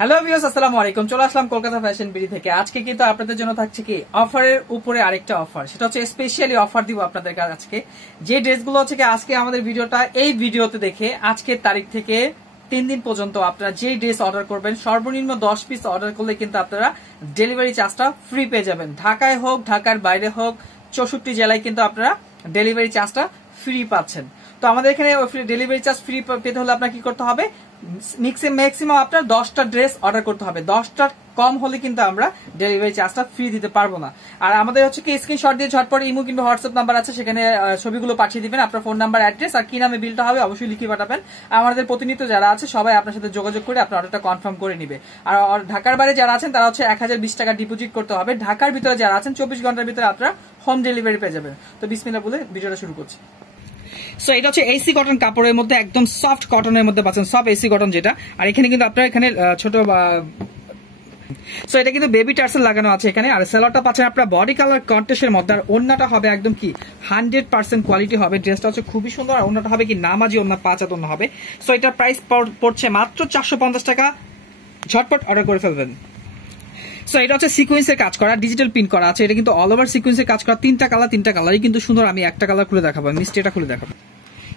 Hello viewers, আসসালামু আলাইকুম। চলে আসলাম কলকাতা ফ্যাশন বিডি থেকে। আজকে কিন্তু আপনাদের জন্য থাকছে কি অফারের উপরে আরেকটা অফার, সেটা হচ্ছে স্পেশালি অফার দিব আপনাদের কাছে। আজকে যে ড্রেসগুলো হচ্ছে কি আজকে আমাদের ভিডিওটা এই ভিডিওতে দেখে আজকের তারিখ থেকে 3 দিন পর্যন্ত আপনারা যে ড্রেস অর্ডার করবেন সর্বনিম্ন 10 পিস অর্ডার করলে কিন্তু আপনারা ডেলিভারি চার্জটা ফ্রি পেয়ে যাবেন। ঢাকায় হোক ঢাকার বাইরে হোক 64 জেলায় কিন্তু আপনারা ডেলিভারি চার্জটা ফ্রি পাচ্ছেন। তো আমাদের এখানে ডেলিভারি চার্জ ফ্রি পেতে হলে আপনার কি করতে হবে, ম্যাক্সিমাম আপনার 10টা ড্রেস অর্ডার করতে হবে। 10টার কম হলে কিন্তু আমরা ডেলিভারি চার্জটা ফ্রি দিতে পারবো না। আর আমাদের হচ্ছে কি স্ক্রিনশট দিয়ে ঝটপট ইমো কিংবা হোয়াটসঅ্যাপ নাম্বার আছে, সেখানে ছবিগুলো পাঠিয়ে দিবেন, আপনার ফোন নাম্বার, অ্যাড্রেস আর কি নামে বিলটা হবে অবশ্যই লিখে পাঠাবেন। আমাদের প্রতিনিয়ত যারা আছে সবাই আপনার সাথে যোগাযোগ করে আপনার অর্ডারটা কনফার্ম করে নিবে। আর ঢাকার বাইরে যারা আছেন তারা হচ্ছে 1020 টাকা ডিপোজিট করতে হবে। ঢাকার ভিতরে যারা আছেন 24 ঘন্টার ভিতরে আপনারা হোম ডেলিভারি পেয়ে যাবেন। তো বিসমিল্লাহ বলে ভিডিওটা শুরু করছি। সো এটা হচ্ছে এসি কটন কাপড়ের মধ্যে, একদম সফট কটনের মধ্যে পাচ্ছেন, সফট এসি কটন যেটা। আর এখানে কিন্তু আপনার এখানে ছোট সো এটা কিন্তু বেবি টার্সেল লাগানো আছে এখানে। আর সেলরটা পাচ্ছেন আপনার বডি কালার কন্ট্রাস্টের মধ্যে। আর ওন্নাটা হবে একদম কি 100% কোয়ালিটি হবে। ড্রেসটা হচ্ছে খুবই সুন্দর। আর ওন্নাটা হবে কি নামাজি ওন্না, 5 হাত ওন্না হবে। সো এটার প্রাইস পড়ছে মাত্র 450 টাকা। ঝটপট অর্ডার করে ফেলবেন। সো এটা হচ্ছে সিকোয়েন্সের কাজ করা, ডিজিটাল প্রিন্ট করা আছে। এটা কিন্তু অল ওভার সিকোয়েন্সের কাজ করা, তিনটা কালারই কিন্তু সুন্দর। আমি একটা কালার খুলে দেখাবো, মিষ্টি এটা খুলে দেখাবো।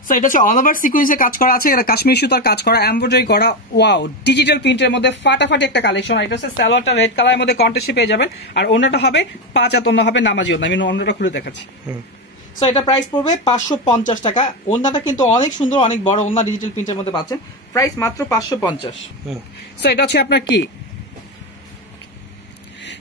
সো এটা হচ্ছে অল ওভার সিকোয়েন্সের কাজ করা আছে, এটা কাশ্মীর সুতার কাজ করা, এমব্রয়ডারি করা, ওয়াও ডিজিটাল প্রিন্টের মধ্যে ফাটাফাটি একটা কালেকশন। এটা হচ্ছে সালোয়ারটা রেড কালারের মধ্যে কন্ট্রাস্টে পেয়ে যাবেন। আর ওন্নাটা হবে 5 হাত ওন্না হবে, নামাজি ওন্না। আমি ওন্নাটা খুলে দেখাচ্ছি। সো এটা প্রাইস পড়বে 550 টাকা। ওন্নাটা কিন্তু অনেক সুন্দর, অনেক বড় ওন্না, ডিজিটাল প্রিন্টের মধ্যে পাচ্ছেন। প্রাইস মাত্র 550। সো এটা হচ্ছে আপনার কি,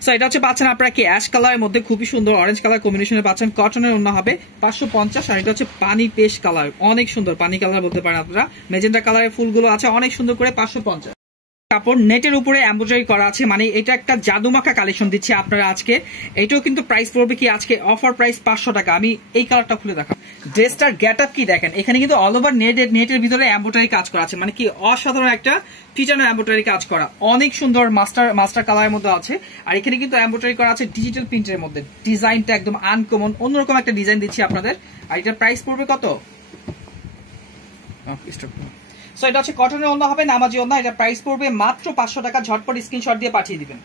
সো এটা হচ্ছে পাচ্ছেন আপনারা কি অ্যাশ কালারের মধ্যে খুবই সুন্দর অরেঞ্জ কালার কম্বিনেশনে পাচ্ছেন। কটনের ওন্না হবে 550। আর এটা হচ্ছে পানি পেস্ট কালার, অনেক সুন্দর পানি কালার বলতে পারেন আপনারা। মেজেন্টা কালারের ফুলগুলো আছে অনেক সুন্দর করে, 550 কাপড় নেটের উপরে এমব্রয়ডারি করা আছে। মানে এটা একটা জাদুমাখা কালেকশন দিচ্ছে আপনারা আজকে। এটাও কিন্তু প্রাইস পড়বে কি আজকে অফার প্রাইস 500 টাকা। আমি এই কালারটা খুলে দেখাবো। ড্রেসটার গেট আপ কি দেখেন, এখানে কিন্তু অল ওভার নেটের ভিতরে এমব্রয়ডারি কাজ করা আছে। মানে কি অসাধারণ একটা পিটানো এমব্রয়ডারি কাজ করা, অনেক সুন্দর মাস্টার কালারের মধ্যে আছে। আর এখানে কিন্তু এমব্রয়ডারি করা আছে ডিজিটাল প্রিন্টের মধ্যে। ডিজাইনটা একদম আনকমন, অন্যরকম একটা ডিজাইন দিচ্ছি আপনাদের। আর এটার প্রাইস পড়বে কত? সো এটা হচ্ছে কটনের ওন্না হবে, নামাজি ওন্না। এটা প্রাইস পড়বে মাত্র 500 টাকা। ঝটপট স্ক্রিনশট দিয়ে পাঠিয়ে দিবেন।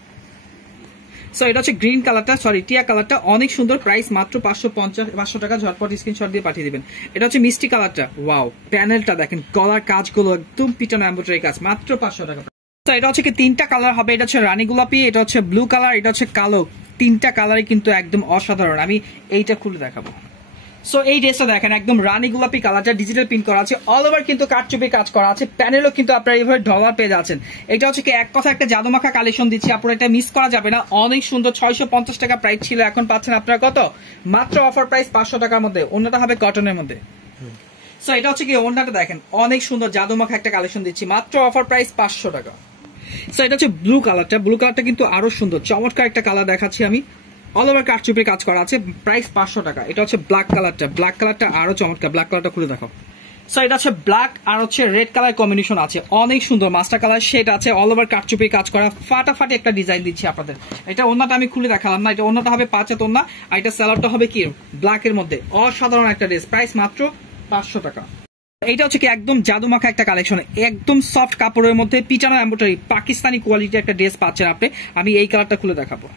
সো এটা হচ্ছে গ্রিন কালারটা, সরি টিয়া কালারটা, অনেক সুন্দর। প্রাইস মাত্র 550 টাকা। ঝটপট স্ক্রিনশট দিয়ে পাঠিয়ে দিবেন। এটা হচ্ছে মিষ্টি কালারটা, ওয়াও প্যানেলটা দেখেন, গলার কাজগুলো একদম পিটানো এমব্রয়ডারি কাজ, মাত্র 500 টাকা। তো এটা হচ্ছে কি 3টা কালার হবে। এটা হচ্ছে রানী গোলাপি, এটা হচ্ছে ব্লু কালার, এটা হচ্ছে কালো। 3টা কালারই কিন্তু একদম অসাধারণ। আমি এইটা খুলে দেখাবো। সো এই ড্রেসটা দেখেন, একদম রানী গোলাপি কালারটা, ডিজিটাল প্রিন্ট করা আছে, অল ওভার কিন্তু কাটচুপি কাজ করা আছে। প্যানেলও কিন্তু আপনারা এইভাবে ডলার পেয়ে যাচ্ছেন। এটা হচ্ছে কি এক কথা একটা জাদুমাখা কালেকশন দিচ্ছি আপনারা, এটা মিস করা যাবে না। অনেক সুন্দর, 650 টাকা প্রাইস ছিল, এখন পাচ্ছেন আপনারা কত? মাত্র অফার প্রাইস 500 টাকার মধ্যে। ওন্নাটা হবে কটনের মধ্যে। সো এটা হচ্ছে কি ওন্নাটা দেখেন, অনেক সুন্দর জাদুমাখা একটা কালেকশন দিচ্ছি, মাত্র অফার প্রাইস 500 টাকা। সো এটা হচ্ছে ব্লু কালারটা, ব্লু কালারটা কিন্তু আরো সুন্দর, চমৎকার একটা কালার দেখাচ্ছি আমি। অল ওভার কাটচুপির কাজ করা আছে, প্রাইস 500 টাকা। এটা হচ্ছে ব্ল্যাক কালারটা আরো চমৎকার, ব্ল্যাক কালারটা খুলে দেখো। সো এটা হচ্ছে ব্ল্যাক আর হচ্ছে রেড কালার কম্বিনেশন আছে, অনেক সুন্দর মাস্টার কালার শেড আছে, অল ওভার কাটচুপির কাজ করা, ফাটাফাটি একটা ডিজাইন দিচ্ছি আপনাদের। এটা ওন্নাটা আমি খুলে দেখালাম না, এটা ওন্নাটা হবে 5 হাত ওন্না। আর এটা সালোয়ারটা হবে কি ব্ল্যাক এর মধ্যে, অসাধারণ একটা ড্রেস, প্রাইস মাত্র 500 টাকা। এটা হচ্ছে কি একদম জাদুমাখা একটা কালেকশন, একদম সফট কাপড়ের মধ্যে পিটানো এমব্রয়ডারি, পাকিস্তানি কোয়ালিটি একটা ড্রেস পাচ্ছেন আপনি। আমি এই কালারটা খুলে দেখাবো।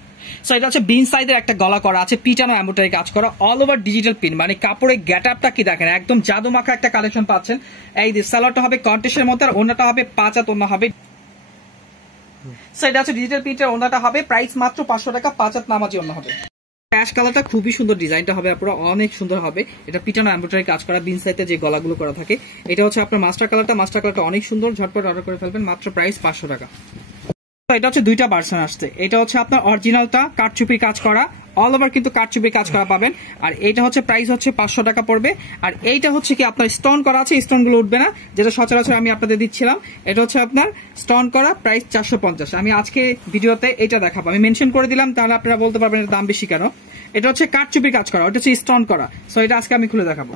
সো এটা হচ্ছে বিন সাইজের একটা গলা করা আছে, পিটানো এমব্রয়ডারি কাজ করা, অল ওভার ডিজিটাল প্রিন্ট। মানে কাপড়ের গেট আপটা কি দেখেন, একদম জাদুমাখা একটা কালেকশন পাচ্ছেন। এই যে সালোয়ারটা হবে কন্ট্রাস্টের মধ্যে, আর ওন্নাটা হবে 5 হাত ওন্না হবে। সো এটা হচ্ছে ডিজিটাল প্রিন্টের, ওন্নাটা হবে প্রাইস মাত্র 500 টাকা, 5 হাত নামাজি ওন্না হবে। অ্যাশ কালারটা খুবই সুন্দর, ডিজাইনটা হবে আপনারা অনেক সুন্দর হবে। এটা পিটানো এমব্রয়ডারি কাজ করা, বিন সাইডে যে গলাগুলো করা থাকে। এটা হচ্ছে আপনার মাস্টার কালারটা অনেক সুন্দর। ঝটপট অর্ডার করে ফেলবেন, মাত্র প্রাইস 500 টাকা। এটা হচ্ছে 2টা ভার্সন আসছে। এটা হচ্ছে আপনার অরিজিনালটা কাটচুপি কাজ করা, অল ওভার কিন্তু কাটচুপি কাজ করা পাবেন। আর এইটা হচ্ছে প্রাইস হচ্ছে 500 টাকা পড়বে। আর এইটা হচ্ছে কি আপনার স্টোন করা আছে, স্টোন গুলো উঠবে না, যেটা সচরাচর আমি আপনাদের দিচ্ছিলাম। এটা হচ্ছে আপনার স্টোন করা, প্রাইস 450। আমি আজকে ভিডিওতে এটা দেখাবো, আমি মেনশন করে দিলাম, তাহলে আপনারা বলতে পারবেন এর দাম বেশি কেন। এটা হচ্ছে কাটচুপি কাজ করা, ওটা হচ্ছে স্টোন করা। সো এটা আজকে আমি খুলে দেখাবো।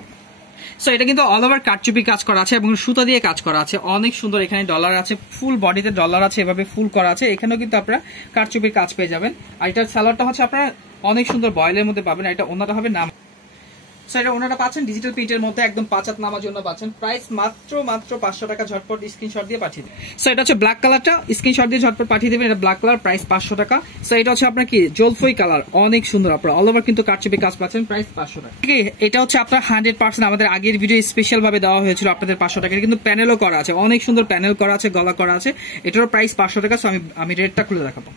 সো এটা কিন্তু অল ওভার কাটচুপি কাজ করা আছে এবং সুতা দিয়ে কাজ করা আছে, অনেক সুন্দর। এখানে ডলার আছে, ফুল বডিতে ডলার আছে, এভাবে ফুল করা আছে। এখানেও কিন্তু আপনারা কাটচুপির কাজ পেয়ে যাবেন। আর এটার সালোয়ারটা হচ্ছে আপনারা অনেক সুন্দর বয়েলের মধ্যে পাবেন। এটা ওন্নাটা হবে নাম। সো এটা ওনাটা পাচ্ছেন ডিজিটাল প্রিন্টের মধ্যে একদম 5 হাত নামার জন্য পাচ্ছেন। প্রাইস মাত্র 500 টাকা, ঝটপট স্ক্রিনশট দিয়ে পাঠিয়ে দিন। সো এটা হচ্ছে ব্ল্যাক কালারটা, স্ক্রিনশট দিয়ে ঝটপট পাঠিয়ে দেবেন। এটা ব্ল্যাক কালার, প্রাইস 500 টাকা। সো এটা হচ্ছে আপনার কি জলফই কালার, অনেক সুন্দর, আপনার অল ওভার কিন্তু কারচুপি কাজ পাচ্ছেন, প্রাইস 500 টাকা। এটা হচ্ছে আপনার 100% আমাদের আগের ভিডিও স্পেশাল ভাবে দেওয়া হয়েছিল আপনাদের 500 টাকা, কিন্তু প্যানেলও করা আছে, অনেক সুন্দর প্যানেল করা আছে, গলা করা আছে, এটারও প্রাইস 500 টাকা। সো আমি রেটটা খুলে দেখাবো।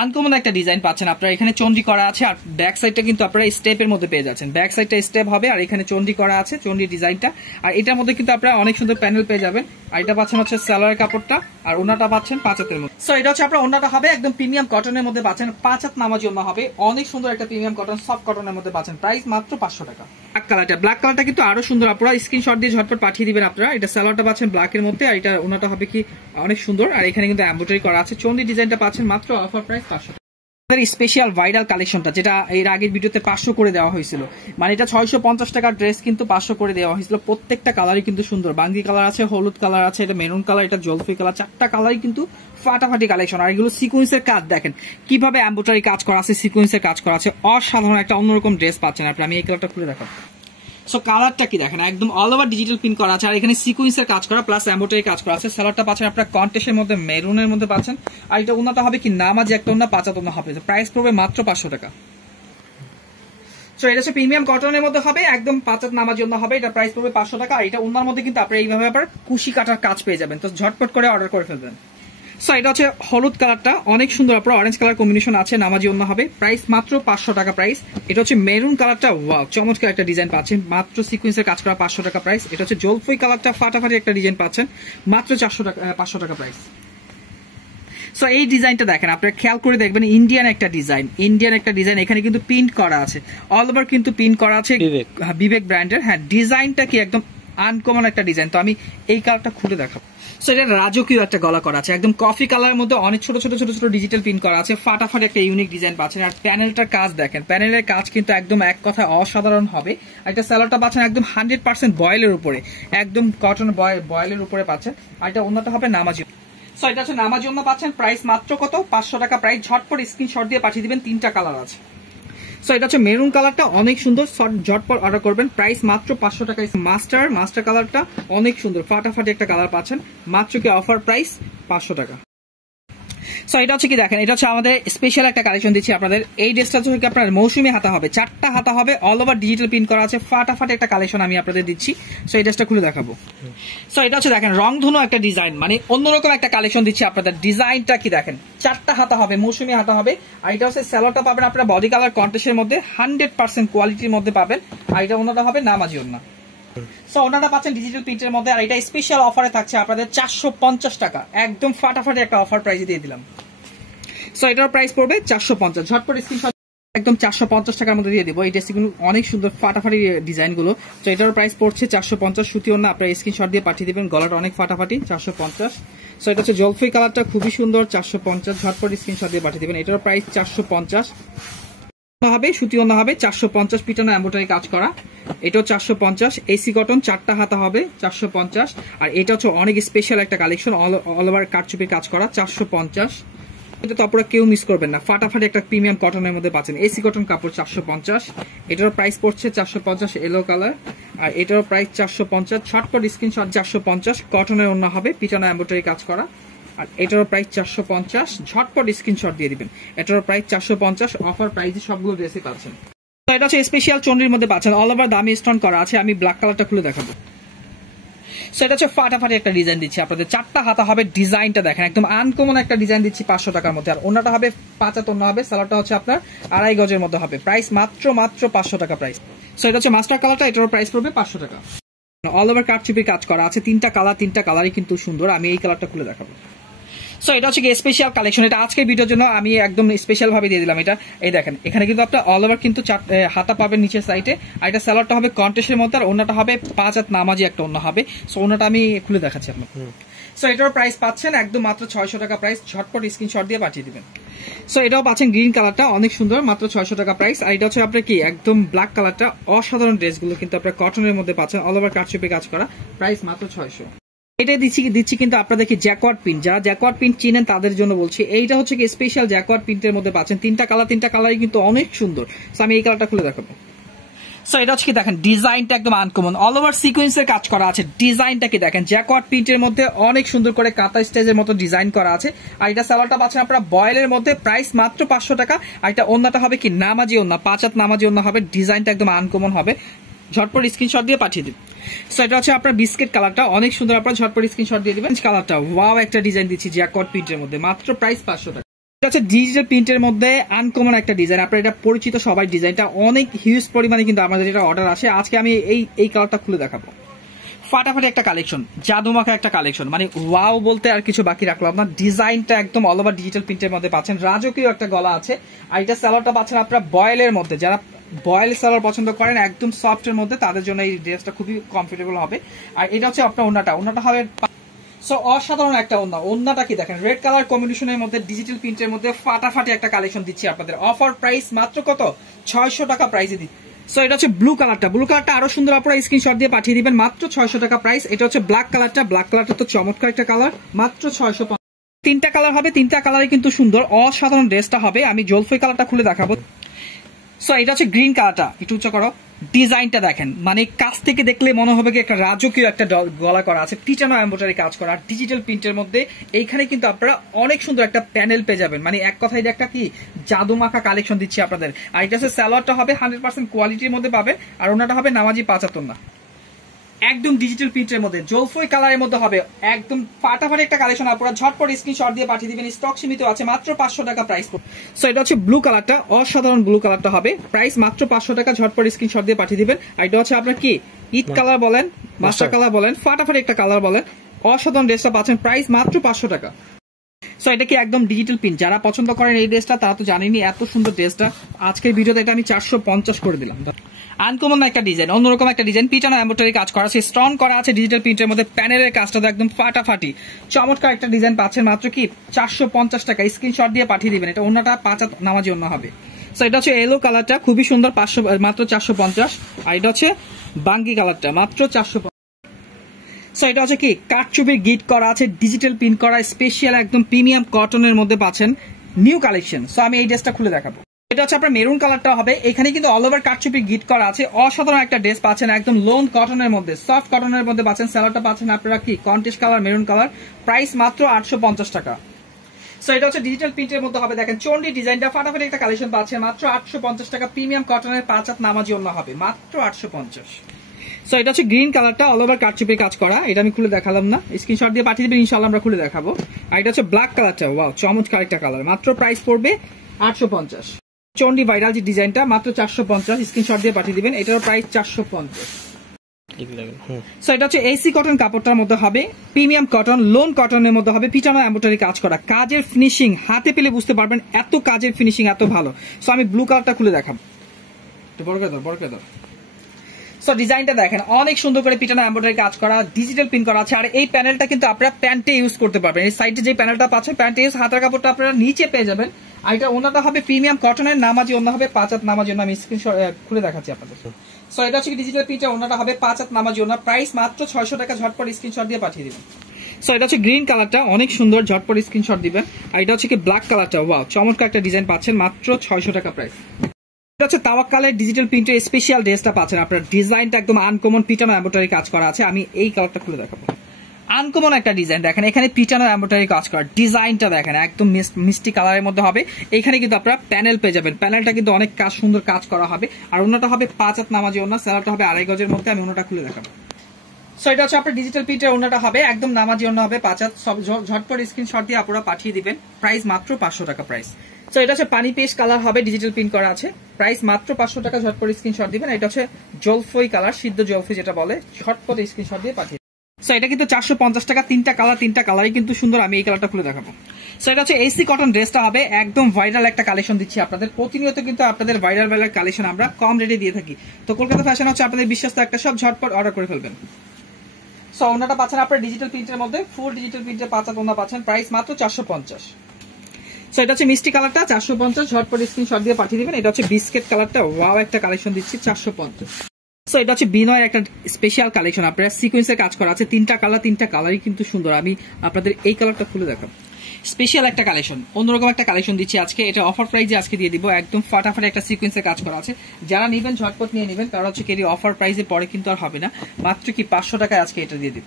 আনকমন একটা ডিজাইন পাচ্ছেন আপনারা, এখানে চন্ডি করা আছে আর ব্যাক সাইডটা কিন্তু আপনারা স্টেপের মধ্যে পেয়ে যাচ্ছেন। ব্যাক সাইডটা স্টেপ হবে আর এখানে চন্ডি করা আছে, চন্ডি ডিজাইনটা। আর এটার মধ্যে কিন্তু আপনারা অনেক সুন্দর প্যানেল পেয়ে যাবেন। আর এটা পাচ্ছেন হচ্ছে সালোয়ার কাপড়টা, আর ওনাটা পাচ্ছেন 5 হাতের মধ্যে। সো এটা হচ্ছে আপনার ওনাটা হবে একদম প্রিমিয়াম কটনের মধ্যে পাচ্ছেন, 5 হাত নামার জন্য হবে, অনেক সুন্দর একটা প্রিমিয়াম কটন সফট কটনের মধ্যে পাচ্ছেন, প্রাইস মাত্র 500 টাকা। ব্ল্যাক কালারটা কিন্তু আরো সুন্দর, আপনারা স্ক্রিনশট দিয়ে ঝটপট পাঠিয়ে দিবেন আপনারা। এটা সালোয়ারটা পাচ্ছেন ব্ল্যাকের মধ্যে, আর এটা ওনাটা হবে কি অনেক সুন্দর, আর এখানে কিন্তু এমব্রয়ডারি করা আছে। চন্ডি ডিজাইনটা পাচ্ছেন মাত্র অফার প্রাইস 500 টাকা। স্পেশাল ভাইরাল কালেকশনটা যেটা এর আগের ভিডিওতে 500 করে দেওয়া হয়েছিল, মানে এটা 650 টাকার ড্রেস কিন্তু 500 করে দেওয়া হয়েছিল। প্রত্যেকটা কালারই কিন্তু সুন্দর, বাঙ্গি কালার আছে, হলুদ কালার আছে, এটা মেরুন কালার, এটা জলফি কালার, 4টা কালারই কিন্তু ফাটাফাটি কালেকশন। আর এগুলো সিকোয়েন্সের কাজ দেখেন কিভাবে এমব্রয়ডারি কাজ করা আছে, সিকোয়েন্সের কাজ করা আছে, অসাধারণ একটা অন্যরকম ড্রেস পাচ্ছেন আপনি। আমি এই কালারটা খুলে দেখাবো। সো কালারটা কি দেখেন, একদম অল ওভার ডিজিটাল প্রিন্ট করা আছে, আর এখানে সিকোয়েন্সের কাজ করা প্লাস এমব্রয়ডারি কাজ করা আছে। সালোয়ারটা পাচ্ছেন আপনার কন্ট্রাস্টের মধ্যে মেরুনের মধ্যে পাচ্ছেন, আর এটা ওনাটা হবে কি নামাজি একটা ওনা, 5 হাত ওনা হবে, প্রাইস পড়বে মাত্র 500 টাকা। সো এটা হচ্ছে প্রিমিয়াম কটনের মধ্যে হবে, একদম 5 হাত নামার জন্য হবে, এটা প্রাইস পড়বে 500 টাকা। আর এটা ওনার মধ্যে কিন্তু আপনি এইভাবে আবার কুশি কাটার কাজ পেয়ে যাবেন, তো ঝটপট করে অর্ডার করে ফেলবেন। সো এটা হচ্ছে হলুদ কালারটা, অনেক সুন্দর, আপনার অরেঞ্জ কালার কম্বিনেশন আছে, নামাজি ওন্না হবে, প্রাইস মাত্র 500 টাকা প্রাইস। এটা হচ্ছে মেরুন কালারটা, ওয়াও চমৎকার একটা ডিজাইন পাচ্ছেন, মাত্র সিকোয়েন্সের কাজ করা 500 টাকা প্রাইস। এটা হচ্ছে জলফই কালারটা, ফাটাফাটি একটা ডিজাইন পাচ্ছেন, মাত্র 500 টাকা প্রাইস। সো এই ডিজাইনটা দেখেন, আপনারা খেয়াল করে দেখবেন, ইন্ডিয়ান একটা ডিজাইন, এখানে কিন্তু প্রিন্ট করা আছে, অল ওভার কিন্তু প্রিন্ট করা আছে বিবেক ব্র্যান্ডের। হ্যাঁ, ডিজাইনটা কি একদম আনকমন একটা ডিজাইন। তো আমি এই কালারটা খুলে দেখাবো। সো এটা রাজকীয় একটা গলা করা আছে, একদম কফি কালারের মধ্যে অনেক ছোট ছোট ছোট ছোট ডিজিটাল প্রিন্ট করা আছে, ফাটাফাটি একটা ইউনিক ডিজাইন পাচ্ছেন। আর প্যানেলটার কাজ দেখেন, প্যানেলের কাজ কিন্তু একদম এক কথা অসাধারণ হবে। একটা সালোয়ারটা পাচ্ছেন একদম 100% বয়েলের উপরে, একদম কটন বয়েলের উপরে পাচ্ছেন। আর এটা অন্যটা হবে নামাজি। সো এটা হচ্ছে নামাজি ওন্না পাচ্ছেন, প্রাইস মাত্র কত 500 টাকা প্রাইস। ঝটপট স্ক্রিনশট দিয়ে পাঠিয়ে দিবেন, 3টা কালার আছে। সো এটা হচ্ছে মেরুন কালারটা, অনেক সুন্দর, ঝটপট অর্ডার করবেন, প্রাইস মাত্র 500 টাকা। মাস্টার কালারটা অনেক সুন্দর, ফাটাফাটি একটা কালার পাচ্ছেন, মাত্র কি অফার প্রাইস 500 টাকা। সো এটা হচ্ছে কি দেখেন, এটা হচ্ছে আমাদের স্পেশাল একটা কালেকশন দিচ্ছি আপনাদের। এই ড্রেসটা হচ্ছে আপনার মৌসুমি হাতা হবে, 4টা হাতা হবে, অল ওভার ডিজিটাল প্রিন্ট করা আছে, ফাটাফাটি একটা কালেকশন আমি আপনাদের দিচ্ছি। সো এই ড্রেসটা খুলে দেখাবো। সো এটা হচ্ছে দেখেন রংধনু একটা ডিজাইন, মানে অন্যরকম একটা কালেকশন দিচ্ছি আপনাদের। ডিজাইনটা কি দেখেন, 4টা হাতা হবে, মৌসুমি হাতা হবে। আর এটা হচ্ছে সালোয়ারটা পাবেন আপনারা বডি কালার কন্ট্রাস্টের মধ্যে, 100% কোয়ালিটির মধ্যে পাবেন। আর এটা ওনাটা হবে নামাজি ওন্না। সো ওনাটা পাচ্ছেন ডিজিটাল প্রিন্টের মধ্যে, আর এটা স্পেশাল অফারে থাকছে আপনাদের 450 টাকা, একদম ফাটাফাটি একটা অফার প্রাইসে দিয়ে দিলাম। সো এটার প্রাইস পড়বে 450, ঝটপট স্ক্রিনশট একদম 450 টাকার মধ্যে দিয়ে দেবো। এই ড্রেসগুলো অনেক সুন্দর, ফাটাফাটি ডিজাইন গুলো। তো এটার প্রাইস পড়ছে 450, সুতি ওন্না, আপনারা স্ক্রিনশট দিয়ে পাঠিয়ে দিবেন, গলাটা অনেক ফাটাফাটি, 450। সো এটা হচ্ছে জলফই কালারটা, খুবই সুন্দর, 450, ঝটপট স্ক্রিনশট দিয়ে পাঠিয়ে দিবেন। এটার প্রাইস 450 হবে, সুতি ওন্না হবে, 450, পিটানো এমব্রয়ডারি কাজ করা, এটাও 450, এসি কটন, 4টা হাতা হবে, 450। আর এটা হচ্ছে অনেক স্পেশাল একটা কালেকশন, অল ওভার কারচুপির কাজ করা, 450। এটা তো আপনারা কেউ মিস করবেন না, ফাটাফাটি একটা প্রিমিয়াম কটনের মধ্যে পাচ্ছেন, এসি কটন কাপড়, 450। এটার প্রাইস পড়ছে 450, এলো কালার। আর এটারও প্রাইস 450, ছটপট স্ক্রিনশট, 450, কটনের ওন্না হবে, পিটানো এমব্রয়ডারি কাজ করা। আর এটারও প্রাইস 450, ঝটপট স্ক্রিনশট দিয়ে দিবেন। এটারও প্রাইস 450, অফার প্রাইসে সবগুলো ড্রেসই পাচ্ছেন। তো এটা হচ্ছে স্পেশাল চন্ডির মধ্যে পাচ্ছেন, অল ওভার দামি স্টোন করা আছে। আমি ব্ল্যাক কালারটা খুলে দেখাবো। সো এটা হচ্ছে ফাটাফাটি একটা ডিজাইন দিচ্ছি আপনাদের, 4টা হাতা হবে, ডিজাইনটা দেখেন একদম আনকমন একটা ডিজাইন দিচ্ছি 500 টাকার মধ্যে। আর ওনাটা হবে 5 হাত ওন্না হবে, সালোয়ারটা হচ্ছে আপনার 2.5 গজের মধ্যে হবে, প্রাইস মাত্র 500 টাকা প্রাইস। সো এটা হচ্ছে মাস্টার কালারটা, এটার প্রাইস পড়বে 500 টাকা। অল ওভার কারচুপির কাজ করা আছে, 3টা কালারই কিন্তু সুন্দর। আমি এই কালারটা খুলে দেখাবো। সো এটা হচ্ছে কি স্পেশাল কালেকশন, এটা আজকের ভিডিওর জন্য আমি একদম স্পেশাল ভাবে দিয়ে দিলাম এটা। এই দেখেন এখানে কিন্তু আপনার অল ওভার কিন্তু হাতা পাবেন নিচের সাইডে। আর এটা সালোয়ারটা হবে কন্ট্রাস্টের মধ্যে, আর ওন্নাটা হবে 5 হাত নামাজি একটা ওন্না হবে। সো ওন্নাটা আমি খুলে দেখাচ্ছি আপনাকে। সো এটার প্রাইস পাচ্ছেন একদম মাত্র 600 টাকা প্রাইস, ঝটপট স্ক্রিনশট দিয়ে পাঠিয়ে দিবেন। সো এটাও পাচ্ছেন গ্রিন কালারটা, অনেক সুন্দর, মাত্র 600 টাকা প্রাইস। আর এটা হচ্ছে আপনার কি একদম ব্ল্যাক কালারটা, অসাধারণ ড্রেসগুলো কিন্তু আপনার কটনের মধ্যে পাচ্ছেন, অল ওভার কারচুপি কাজ করা, প্রাইস মাত্র 600। এটা দিচ্ছি কিন্তু আপনাদেরকে জ্যাকওয়ার্ড প্রিন্ট, যারা জ্যাকওয়ার্ড প্রিন্ট চিনেন তাদের জন্য বলছি। এইটা হচ্ছে কি স্পেশাল জ্যাকওয়ার্ড প্রিন্টের মধ্যে পাচ্ছেন, 3টা কালারই কিন্তু অনেক সুন্দর। সো আমি এই কালারটা খুলে দেখাবো। সো এটা হচ্ছে কি দেখেন ডিজাইনটা একদম আনকমন, অল ওভার সিকোয়েন্সের কাজ করা আছে। ডিজাইনটা কি দেখেন, জ্যাকওয়ার্ড প্রিন্টের মধ্যে অনেক সুন্দর করে কাঁথা স্টেজের মতো ডিজাইন করা আছে। আর এটা সালোয়ারটা পাচ্ছেন আপনারা বয়েলের মধ্যে, প্রাইস মাত্র 500 টাকা। আর এটা ওন্নাটা হবে কি নামাজি ওন্না, 5 হাত নামাজি ওন্না হবে। ডিজাইনটা একদম আনকমন হবে, ঝটপট স্ক্রিনশট দিয়ে পাঠিয়ে দিন। সো এটা হচ্ছে আপনার বিস্কিট কালারটা, অনেক সুন্দর, আপনার ঝটপট স্ক্রিনশট দিয়ে দিবেন। কালারটা ওয়াও একটা ডিজাইন দিচ্ছি জ্যাকওয়ার্ড প্রিন্টের মধ্যে, মাত্র প্রাইস 500 টাকা। ডিজিটাল প্রিন্টের মধ্যে আনকমন একটা ডিজাইন, আপনার এটা পরিচিত সবাই, ডিজাইনটা অনেক হিউজ পরিমাণে কিন্তু আমাদের এটা অর্ডার আসে। আজকে আমি এই কালারটা খুলে দেখাবো। ফাটাফাটি একটা কালেকশন, জাদুমাখা একটা কালেকশন, মানে ওয়াও বলতে আর কিছু বাকি রাখলাম না। ডিজাইনটা একদম অল ওভার ডিজিটাল প্রিন্টের মধ্যে পাচ্ছেন, রাজকীয় একটা গলা আছে। আর এটা সালোয়ারটা পাচ্ছেন আপনারা বয়েলের মধ্যে, যারা বয়েল সালোয়ার পছন্দ করেন একদম সফট এর মধ্যে, তাদের জন্য এই ড্রেসটা খুবই কমফোর্টেবল হবে। আর এটা হচ্ছে আপনার ওন্নাটা হবে সো অসাধারণ একটা ওন্নাটা কি দেখেন, রেড কালার কম্বিনেশনের মধ্যে ডিজিটাল প্রিন্টের মধ্যে ফাটাফাটি একটা কালেকশন দিচ্ছি আপনাদের। অফার প্রাইস মাত্র কত, 600 টাকা প্রাইসে দিচ্ছি। সো এটা হচ্ছে ব্লু কালারটা আরো সুন্দর, আপনারা স্ক্রিনশট দিয়ে পাঠিয়ে দিবেন, মাত্র 600 টাকা প্রাইস। এটা হচ্ছে ব্ল্যাক কালারটা তো চমৎকার একটা কালার, মাত্র 650। 3টা কালার হবে, 3টা কালারই কিন্তু সুন্দর, অসাধারণ ড্রেসটা হবে। আমি জলফই কালারটা খুলে দেখাবো। সো এটা হচ্ছে গ্রিন কালারটা, একটু উঁচা করো। ডিজাইনটা দেখেন, মানে কাছ থেকে দেখলে মনে হবে কি একটা রাজকীয় একটা গলা করা আছে, পিটানো এমব্রয়ডারি কাজ করা, ডিজিটাল প্রিন্টের মধ্যে। এইখানে কিন্তু আপনারা অনেক সুন্দর একটা প্যানেল পেয়ে যাবেন, মানে এক কথায় একটা কি জাদুমাখা কালেকশন দিচ্ছি আপনাদের। আর এটা হচ্ছে সালোয়ারটা হবে 100% কোয়ালিটির মধ্যে পাবেন, আর ওনাটা হবে নামাজি 75 না, একদম ডিজিটাল প্রিন্টের মধ্যে, জলফই কালারের মধ্যে হবে, একদম ফাটাফাটি একটা কালেকশন। আপনারা ঝটপট স্ক্রিনশট দিয়ে পাঠিয়ে দিবেন, স্টক সীমিত আছে, মাত্র 500 টাকা প্রাইস। সো এটা হচ্ছে ব্লু কালারটা, অসাধারণ ব্লু কালারটা হবে, প্রাইস মাত্র 500 টাকা। ঝটপট স্ক্রিনশট দিয়ে পাঠিয়ে দিবেন। আর এটা হচ্ছে আপনার কি ঈদ কালার বলেন, মাস্টার কালার বলেন, ফাটাফাটি একটা কালার বলেন, অসাধারণ ড্রেসটা পাচ্ছেন প্রাইস মাত্র 500 টাকা। সো এটা কি একদম ডিজিটাল প্রিন্ট, যারা পছন্দ করেন এই ড্রেসটা তারা তো জানেনি এত সুন্দর ড্রেসটা। আজকের ভিডিওতে এটা আমি 450 করে দিলাম। আনকমন একটা ডিজাইন, অন্যরকম একটা ডিজাইন, পিটানো এমব্রয়ডারি কাজ করা আছে, স্টোন করা আছে ডিজিটাল প্রিন্টের মধ্যে, প্যানেলের কাজটা তো একদম ফাটাফাটি চমৎকার একটা ডিজাইন পাচ্ছেন মাত্র কি 450 টাকা। স্ক্রিনশট দিয়ে পাঠিয়ে দিবেন। এটা ওন্নাটা 5 হাত নামাজি ওন্না হবে। সো এটা হচ্ছে ইয়েলো কালারটা, খুবই সুন্দর, মাত্র 450। আর এটা হচ্ছে বাঙ্গি কালারটা, মাত্র 450। সো এটা হচ্ছে কি কাঠচুপির গিট করা আছে, ডিজিটাল প্রিন্ট করা, স্পেশাল একদম প্রিমিয়াম কটনের মধ্যে পাচ্ছেন, নিউ কালেকশন। সো আমি এই ড্রেসটা খুলে দেখাবো। এটা হচ্ছে আপনার মেরুন কালারটা হবে, এখানে কিন্তু অল ওভার কাঠচুপির গিট করা আছে, অসাধারণ একটা ড্রেস পাচ্ছেন, একদম লোন কটনের মধ্যে, সফট কটনের মধ্যে পাচ্ছেন। সালোয়ারটা পাচ্ছেন আপনারা কি contest colour maroon colour, price মাত্র 850 টাকা। সো এটা হচ্ছে ডিজিটাল প্রিন্টের মধ্যে হবে, দেখেন চন্ডি ডিজাইনটা ফাটাফাটি একটা কালেকশন পাচ্ছেন, মাত্র 850 টাকা। প্রিমিয়াম কটনের 5 হাত নামাজি ওন্না হবে, মাত্র 850। সো এটা হচ্ছে গ্রিন কালারটা, অল ওভার কাঠচুপির কাজ করা, এটা আমি খুলে দেখালাম না, স্ক্রিনশট দিয়ে পাঠিয়ে দেবেন, ইনশাআল্লাহ আমরা খুলে দেখাবো। আর এটা হচ্ছে ব্ল্যাক কালারটা, ওয়াও চমৎকার একটা কালার, মাত্র প্রাইস পড়বে 850। চন্ডি ভাইরাল যে ডিজাইনটা, মাত্র 450, স্ক্রিনশট দিয়ে পাঠিয়ে দিবেন, এটার প্রাইস 450। সো এটা হচ্ছে এসি কটন কাপড়টার মধ্যে হবে, প্রিমিয়াম কটন, লোন কটনের মধ্যে হবে, পিটানো এমব্রয়ডারি কাজ করা, কাজের ফিনিশিং হাতে পেলে বুঝতে পারবেন এত কাজের ফিনিশিং এত ভালো। সো আমি ব্লু কালারটা খুলে দেখাবো, বড় করে দাও। সো ডিজাইনটা দেখেন, অনেক সুন্দর করে পিটানো এমব্রয়ডারি কাজ করা, ডিজিটাল প্রিন্ট করা আছে। আর এই প্যানেলটা কিন্তু আপনারা প্যান্টে ইউজ করতে পারবেন, এই সাইডে যে প্যানেলটা পাচ্ছেন প্যান্টে ইউজ, হাতের কাপড়টা আপনারা নিচে পেয়ে যাবেন। আর এটা ওনাটা হবে প্রিমিয়াম কটনের, নামাজি ওন্না হবে 5 হাত নামাজি ওন্না, আমি স্ক্রিনশট খুলে দেখাচ্ছি আপনাদের। সো এটা হচ্ছে ডিজিটাল প্রিন্টের, ওনাটা হবে 5 হাত নামাজি ওন্না, প্রাইস মাত্র 600 টাকা। ঝটপট স্ক্রিনশট দিয়ে পাঠিয়ে দিবেন। সো এটা হচ্ছে গ্রিন কালারটা, অনেক সুন্দর, ঝটপট স্ক্রিনশট দিবেন। আর এটা হচ্ছে কি ব্ল্যাক কালারটা, ওয়াও চমৎকার একটা ডিজাইন পাচ্ছেন, মাত্র 600 টাকা প্রাইস। এটা হচ্ছে তাওয়াক্কালের ডিজিটাল প্রিন্টের স্পেশাল ড্রেসটা পাচ্ছেন আপনার, ডিজাইনটা একদম আনকমন, পিটানো এমব্রয়ডারি কাজ করা আছে। আমি এই কালারটা খুলে দেখাবো, আনকমন একটা ডিজাইন দেখেন, এখানে পিটানো এমব্রয়ডারি কাজ করা, ডিজাইনটা দেখেন একদম মিষ্টি কালারের মধ্যে হবে। এখানে কিন্তু আপনারা প্যানেল পেয়ে যাবেন, প্যানেলটা কিন্তু অনেক সুন্দর কাজ করা হবে। আর ওনাটা হবে 5 হাত নামাজি ওন্না, সালোয়ারটা হবে 2.5 গজের মধ্যে, আমি ওনাটা খুলে দেখাবো। সো এটা হচ্ছে আপনার ডিজিটাল প্রিন্টের, ওনাটা হবে একদম নামাজি ওন্না হবে 5 হাত। সব ঝটপট স্ক্রিনশট দিয়ে আপনারা পাঠিয়ে দিবেন, প্রাইস মাত্র 500 টাকা প্রাইস। সো এটা হচ্ছে পানি পেস্ট কালার হবে, ডিজিটাল প্রিন্ট করা আছে, প্রাইস মাত্র 500 টাকা। ঝটপট স্ক্রিনশট দিবেন। এটা হচ্ছে জলফই কালার, সিদ্ধ জলফই যেটা বলে, ঝটপট স্ক্রিনশট দিয়ে পাঠিয়ে। সো এটা কিন্তু 450 টাকা, 3টা কালারই কিন্তু সুন্দর, আমি এই কালারটা খুলে দেখাবো। সো এটা হচ্ছে এসি কটন ড্রেসটা হবে, একদম ভাইরাল একটা কালেকশন দিচ্ছি আপনাদের, প্রতিনিয়ত কিন্তু আপনাদের ভাইরাল কালেকশন আমরা কম রেটে দিয়ে থাকি। তো কলকাতা ফ্যাশন হচ্ছে আপনাদের বিশ্বস্ত একটা সব, ঝটপট অর্ডার করে ফেলবেন। সো ওনাটা পাচ্ছেন আপনার ডিজিটাল প্রিন্টের মধ্যে, ফুল ডিজিটাল প্রিন্টের 5 হাত ওন্না পাচ্ছেন, প্রাইস মাত্র 450। সো এটা হচ্ছে মিষ্টি কালারটা, 450, ঝটপট স্ক্রিনশট দিয়ে পাঠিয়ে দিবেন। এটা হচ্ছে বিস্কিট কালারটা, ওয়াও একটা কালেকশন দিচ্ছি, 450। সো এটা হচ্ছে বিনয়ের একটা স্পেশাল কালেকশন, আপনারা সিকোয়েন্সের কাজ করা আছে, তিনটা কালারই কিন্তু সুন্দর। আমি আপনাদের এই কালারটা খুলে দেখাবো। স্পেশাল একটা কালেকশন, অন্যরকম একটা কালেকশন দিচ্ছি আজকে, এটা অফার প্রাইসে আজকে দিয়ে দিব। একদম ফাটাফাটি একটা সিকোয়েন্সের কাজ করা আছে, যারা নেবেন ঝটপট নিয়ে নেবেন, কারণ হচ্ছে কি অফার প্রাইসে পরে কিন্তু আর হবে না, মাত্র কি 500 টাকায় আজকে এটা দিয়ে দিব।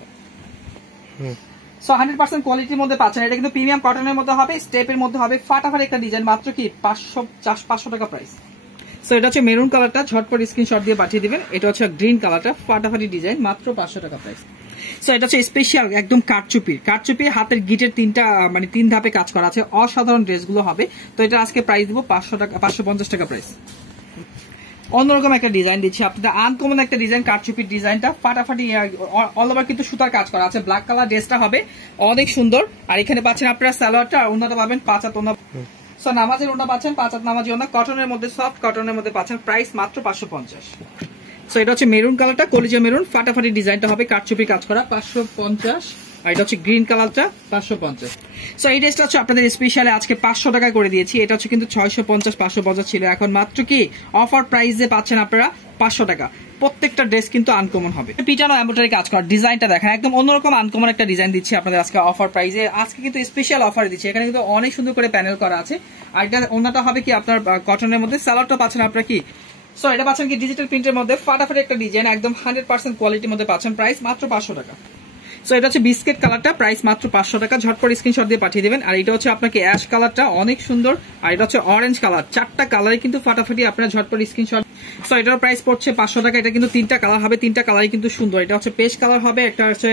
সো 100% কোয়ালিটির মধ্যে পাচ্ছেন, এটা কিন্তু প্রিমিয়াম কটনের মধ্যে হবে, স্টেপের মধ্যে হবে, ফাটাফাটি একটা ডিজাইন, মাত্র কি 500 টাকা প্রাইস। সো এটা হচ্ছে মেরুন কালারটা, ঝটপট স্ক্রিনশট দিয়ে পাঠিয়ে দিবেন। এটা হচ্ছে গ্রিন কালারটা, ফাটাফাটি ডিজাইন, মাত্র 500 টাকা প্রাইস। সো এটা হচ্ছে স্পেশাল একদম কারচুপি হাতের গিটের মানে 3 ধাপে কাজ করা আছে, অসাধারণ ড্রেসগুলো হবে। তো এটা আজকে প্রাইস দিব 550 টাকা প্রাইস। অন্যরকম একটা ডিজাইন দিচ্ছি আপনাদের, আনকমন একটা ডিজাইন, কারচুপির ডিজাইনটা ফাটাফাটি অল ওভার কিন্তু সুতার কাজ করা আছে। ব্ল্যাক কালার ড্রেসটা হবে অনেক সুন্দর, আর এখানে পাচ্ছেন আপনারা সালোয়ারটা, আর ওন্নাটা পাবেন 5 হাত ওন্না। সো নামাজের ওন্না পাচ্ছেন 5 হাত নামাজি ওন্না, কটনের মধ্যে, সফট কটনের মধ্যে পাচ্ছেন, প্রাইস মাত্র 550। সো এটা হচ্ছে মেরুন কালারটা, কলিজা মেরুন, ফাটাফাটি ডিজাইনটা হবে, কারচুপি কাজ করা, 550। আর এটা হচ্ছে গ্রিন কালারটা, 550। সো এই ড্রেসটা হচ্ছে আপনাদের স্পেশালি আজকে 500 টাকা করে দিয়েছি। এটা হচ্ছে কিন্তু 650 550 ছিল, এখন মাত্র কি অফার প্রাইসে পাচ্ছেন আপনারা 500 টাকা। প্রত্যেকটা ড্রেস কিন্তু আনকমন হবে, পিটানো এমব্রয়ডারি কাজ করা, ডিজাইনটা দেখেন একদম অন্যরকম আনকমন একটা ডিজাইন দিচ্ছি আপনাদের আজকে অফার প্রাইসে। আজকে কিন্তু স্পেশাল অফার দিচ্ছি, এখানে কিন্তু অনেক সুন্দর করে প্যানেল করা আছে। আর এটা ওন্নাটা হবে কি আপনার কটনের মধ্যে, সালোয়ারটা পাচ্ছেন আপনারা কি, সো এটা পাচ্ছেন কি ডিজিটাল প্রিন্টের মধ্যে, ফাটাফাটি একটা ডিজাইন, একদম 100% কোয়ালিটির মধ্যে পাচ্ছেন, প্রাইস মাত্র 500 টাকা। সো এটা হচ্ছে বিস্কিট কালারটা, প্রাইস মাত্র 500 টাকা, ঝটপট স্ক্রিনশট দিয়ে পাঠিয়ে দিবেন। আর এটা হচ্ছে আপনাকে অ্যাশ কালারটা অনেক সুন্দর, আর এটা হচ্ছে অরেঞ্জ কালার, 4টা কালারই কিন্তু ফাটাফাটি, আপনারা ঝটপট স্ক্রিনশট। সো এটার প্রাইস পড়ছে 500 টাকা। এটা কিন্তু 3টা কালার হবে, 3টা কালারই কিন্তু সুন্দর। এটা হচ্ছে পেস্ট কালার হবে, একটা হচ্ছে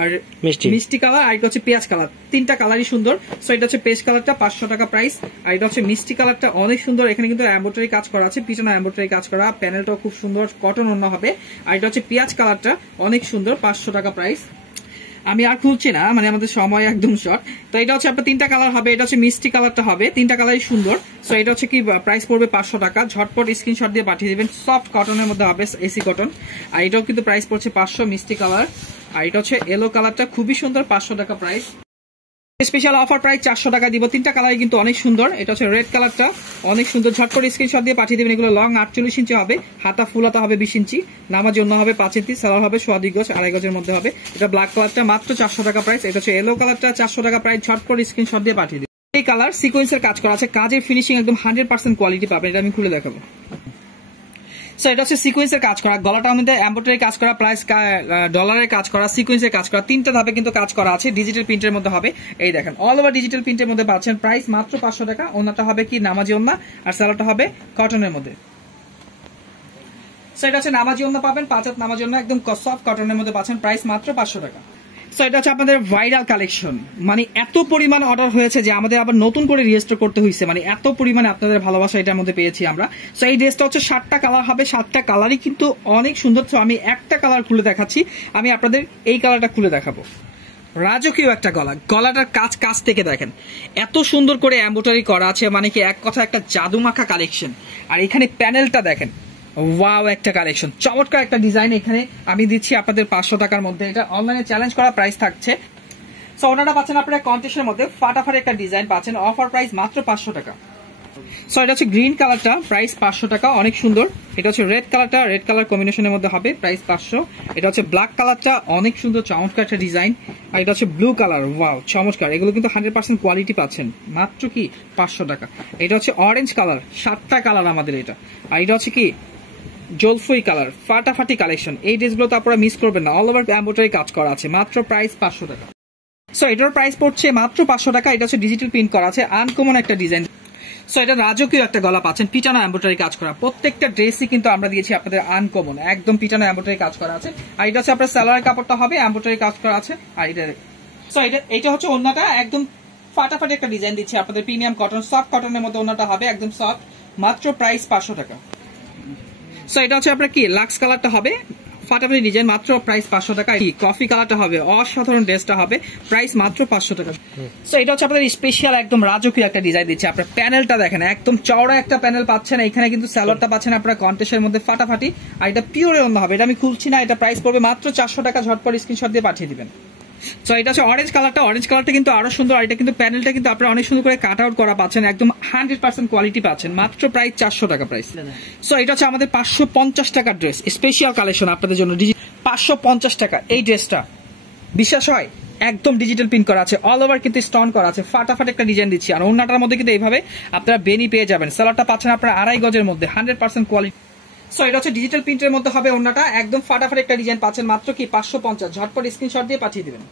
আর মিষ্টি কালার, আর এটা হচ্ছে পেঁয়াজ কালার, 3টা কালারই সুন্দর। সো এটা হচ্ছে পেস্ট কালারটা 500 টাকা প্রাইস, আর এটা হচ্ছে মিষ্টি কালারটা অনেক সুন্দর, এখানে কিন্তু এমব্রয়ডারি কাজ করা আছে, পিছনে এমব্রয়ডারি কাজ করা, প্যানেলটাও খুব সুন্দর, কটন ওন্না হবে। আর এটা হচ্ছে পেঁয়াজ কালারটা অনেক সুন্দর, 500 টাকা প্রাইস। আমি আর খুলছি না, মানে আমাদের সময় একদম শর্ট। তো এটা হচ্ছে আপনার 3টা কালার হবে, এটা হচ্ছে মিষ্টি কালারটা হবে, 3টা কালারই সুন্দর। সো এটা হচ্ছে কি প্রাইস পড়বে 500 টাকা, ঝটপট স্ক্রিনশট দিয়ে পাঠিয়ে দিবেন। সফট কটনের মধ্যে হবে, এসি কটন, আর এটাও কিন্তু প্রাইস পড়ছে 500, মিষ্টি কালার। আর এটা হচ্ছে ইয়েলো কালারটা খুবই সুন্দর, 500 টাকা প্রাইস। স্পেশাল অফার প্রাইস 400 টাকা দিব, 3টা কালারই কিন্তু অনেক সুন্দর। এটা হচ্ছে রেড কালারটা অনেক সুন্দর, ঝটপট স্ক্রিনশট দিয়ে পাঠিয়ে দিবেন। এগুলো লং 48 ইঞ্চি হবে, হাতা ফুল হাতা হবে 20 ইঞ্চি, নামার জন্য হবে 5 ইঞ্চি, সালোয়ার হবে 2.5 গজ, 2.5 গজের মধ্যে হবে। এটা ব্ল্যাক কালারটা মাত্র 400 টাকা প্রাইস। এটা হচ্ছে ইয়েলো কালারটা 400 টাকা প্রাইস, ঝটপট স্ক্রিনশট দিয়ে পাঠিয়ে দিবেন। এই কালার সিকোয়েন্সের কাজ করা আছে, কাজের ফিনিশিং একদম 100% কোয়ালিটি পাবেন। এটা আমি খুলে দেখাবো। সো এটা হচ্ছে সিকোয়েন্সের কাজ করা, গলাটার মধ্যে এমব্রয়ডারি কাজ করা, প্লাস ডলারের কাজ করা, সিকোয়েন্সের কাজ করা, 3টা ধাপে কিন্তু কাজ করা আছে, ডিজিটাল প্রিন্টের মধ্যে হবে। এই দেখেন অল ওভার ডিজিটাল প্রিন্টের মধ্যে পাচ্ছেন, প্রাইস মাত্র 500 টাকা। ওন্নাটা হবে কি নামাজি ওন্না, আর সালোয়ারটা হবে কটনের মধ্যে। সো এটা হচ্ছে নামাজি ওন্না পাবেন, 5 হাত নামাজি ওন্না, একদম সফট কটনের মধ্যে পাচ্ছেন, প্রাইস মাত্র 500 টাকা। সো এটা হচ্ছে আপনাদের ভাইরাল কালেকশন, মানে এত পরিমাণ অর্ডার হয়েছে যে আমাদের আবার নতুন করে রেজিস্টার করতে হয়েছে, মানে এত পরিমাণে আপনাদের ভালোবাসা এটার মধ্যে পেয়েছি আমরা। সো এই ড্রেসটা হচ্ছে 7টা কালার হবে, 7টা কালারই কিন্তু অনেক সুন্দর। তো আমি একটা কালার খুলে দেখাচ্ছি, আমি আপনাদের এই কালারটা খুলে দেখাবো। রাজকীয় একটা গলাটার কাজ থেকে দেখেন এত সুন্দর করে এমব্রয়ডারি করা আছে, মানে কি এক কথা একটা জাদুমাখা কালেকশন। আর এখানে প্যানেলটা দেখেন, ওয়াও একটা কালেকশন, চমৎকার একটা ডিজাইন। এখানে আমি দিচ্ছি আপনাদের 500 টাকার মধ্যে, এটা অনলাইনে চ্যালেঞ্জ করা প্রাইস থাকছে। সো ওনাটা পাচ্ছেন আপনারা কন্টেস্টের মধ্যে, ফাটাফাটি একটা ডিজাইন পাচ্ছেন, অফার প্রাইস মাত্র 500 টাকা। সো এটা হচ্ছে গ্রিন কালারটা, প্রাইস 500 টাকা, অনেক সুন্দর। এটা হচ্ছে রেড কালারটা, রেড কালার কম্বিনেশনের মধ্যে হবে, প্রাইস 500। এটা হচ্ছে ব্ল্যাক কালারটা, অনেক সুন্দর চমৎকার একটা ডিজাইন। আর এটা হচ্ছে ব্লু কালার, ওয়াও চমৎকার, এগুলো কিন্তু 100% কোয়ালিটি পাচ্ছেন, মাত্র কি 500 টাকা। এটা হচ্ছে অরেঞ্জ কালার, 7টা কালার আমাদের এটা। আর এটা হচ্ছে কি জলফুই কালার, ফাটাফাটি কালেকশন। এই ড্রেসগুলো তো আপনারা মিস করবেন না, অল ওভার এমব্রয়ডারি কাজ করা আছে, মাত্র প্রাইস 500 টাকা। সো এটার প্রাইস পড়ছে মাত্র 500 টাকা। এটা হচ্ছে ডিজিটাল প্রিন্ট করা আছে, আনকমন একটা ডিজাইন। সো এটা রাজকীয় একটা গলা পাচ্ছেন, পিটানো এমব্রয়ডারি কাজ করা, প্রত্যেকটা ড্রেসই কিন্তু আমরা দিয়েছি আপনাদের আনকমন, একদম পিটানো এমব্রয়ডারি কাজ করা আছে। আর এটা হচ্ছে আপনার সালোয়ার কাপড়টা হবে এমব্রয়ডারি কাজ করা আছে। আর সো এটা হচ্ছে ওন্নাটা, একদম ফাটাফাটি একটা ডিজাইন দিচ্ছি আপনাদের, প্রিমিয়াম কটন, সফট কটনের মধ্যে ওন্নাটা হবে, একদম সফট, মাত্র প্রাইস 500 টাকা। সো এটা হচ্ছে আপনার কি লাক্স কালারটা হবে, ফাটাফাটি ডিজাইন, মাত্র প্রাইস 500 টাকা। কফি কালারটা হবে, অসাধারণ ড্রেসটা হবে, প্রাইস মাত্র 500 টাকা। সো এটা হচ্ছে আপনাদের স্পেশাল একদম রাজকীয় একটা ডিজাইন দিচ্ছে। আপনার প্যানেলটা দেখেন, একদম চওড়া একটা প্যানেল পাচ্ছেন, এখানে কিন্তু সালোয়ারটা পাচ্ছেন আপনারা কন্টেস্টের মধ্যে, ফাটাফাটি। আর এটা পিওরের অন্য হবে, এটা আমি খুলছি না, এটা প্রাইস পড়বে মাত্র 400 টাকা, ঝটপট স্ক্রিনশট দিয়ে পাঠিয়ে দিবেন। সো এটা হচ্ছে অরেঞ্জ কালারটা কিন্তু আরো সুন্দর। আর এটা কিন্তু প্যানেলটা কিন্তু আপনারা অনেক সুন্দর করে কাট আউট করা পাচ্ছেন, একদম 100% কোয়ালিটি পাচ্ছেন, মাত্র প্রাইস 400 টাকা প্রাইস। সো এটা হচ্ছে আমাদের 550 টাকার ড্রেস, স্পেশাল কালেকশন আপনাদের জন্য, 550 টাকা এই ড্রেসটা। বিশ্বাস হয়? একদম ডিজিটাল প্রিন্ট করা আছে, অল ওভার কিন্তু স্টোন করা আছে, ফাটাফাট একটা ডিজাইন দিচ্ছি। আর ওন্নাটার মধ্যে কিন্তু এইভাবে আপনারা বেনি পেয়ে যাবেন। সালোয়ারটা পাচ্ছেন আপনারা 2.5 গজের মধ্যে, 100% কোয়ালিটি। সো এটা হচ্ছে ডিজিটাল প্রিন্টের মধ্যে হবে ওন্নাটা, একদম ফাটাফাট একটা ডিজাইন পাচ্ছেন মাত্র কি 550। ঝটপট স্ক্রিনশট দিয়ে পাঠিয়ে দিবেন।